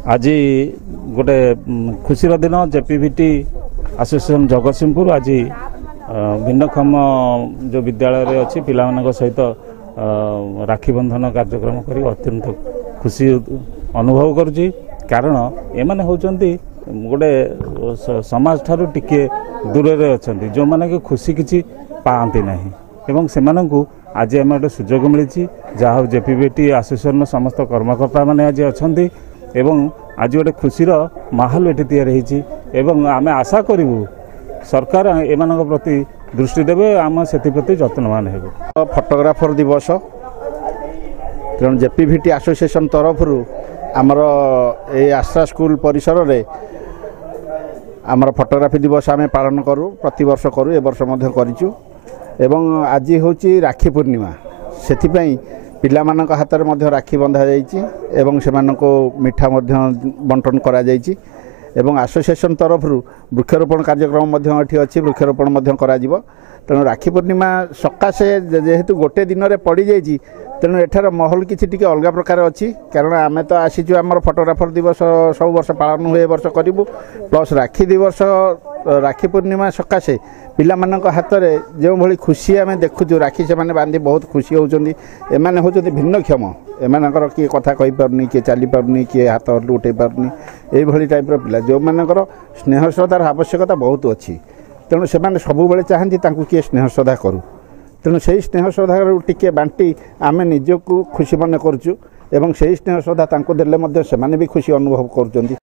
आज गोटे खुशीर दिन जेपीवीटी एसोसिएशन जगतसिंहपुर आज भिन्नक्षम जो विद्यालय अच्छी पिला सहित राखी बंधन कार्यक्रम कर अत्यंत खुशी अनुभव करुच्ची कारण एमाने होचंती गोटे समाज ठारू टिके दूर अच्छा जो मैंने कि खुशी किसी पाती ना एवं से आज आम गोटे सुजोग मिली जहाँ जेपीवीटी एसोसिएशन समस्त कर्मकर्ता मैंने आज अच्छा एवं आज गोटे खुशीर माहौल ये तैयारी आम आशा करूँ सरकार एम प्रति दृष्टि देवे आम से जत्नवान हो। फोटोग्राफर दिवस तेणु जेपीवीटी एसोसिएशन तरफ आमर ये आश्रा स्कूल परिसर में आमर फोटोग्राफी दिवस आम पालन करूँ प्रति वर्ष करूँ ए वर्ष करूँ एवं आज हूँ राखी पूर्णिमा से पिला मानक हाथ में राखी बंधा से मिठा बंटन करा एवं एसोसिएशन तरफ वृक्षरोपण कार्यक्रम अच्छी वृक्षरोपण तेणु राखी पूर्णिमा सकाशे जेहेतु गोटे दिन में पड़ जाइए तेणु एठार माहौल किसी अलग प्रकार अच्छी कारण आम तो आसीचु आम फोटोग्राफर दिवस सब वर्ष पालन हुए वर्ष करूँ प्लस राखी दिवस राखी पूर्णिमा सकाशे पिला मानक हाथ में जो भली खुशी आम देखुचु राखी से बांधि बहुत खुशी होती एमाने होचंती भिन्नक्षम एमानकर किए कथा कहि पारुनी किए चली पारुनी किए हाथ उठे पारुनी ये टाइप पिला जो मानकर स्नेह श्रद्धार आवश्यकता बहुत अच्छी तेणु से सब चाहती किए स्नेह श्रद्धा करूँ तेणु से स्नेह श्रद्धा टिके बांटी आम निजक खुशी मन करुँ एवं से स्नेह श्रद्धा देले भी खुशी अनुभव कर।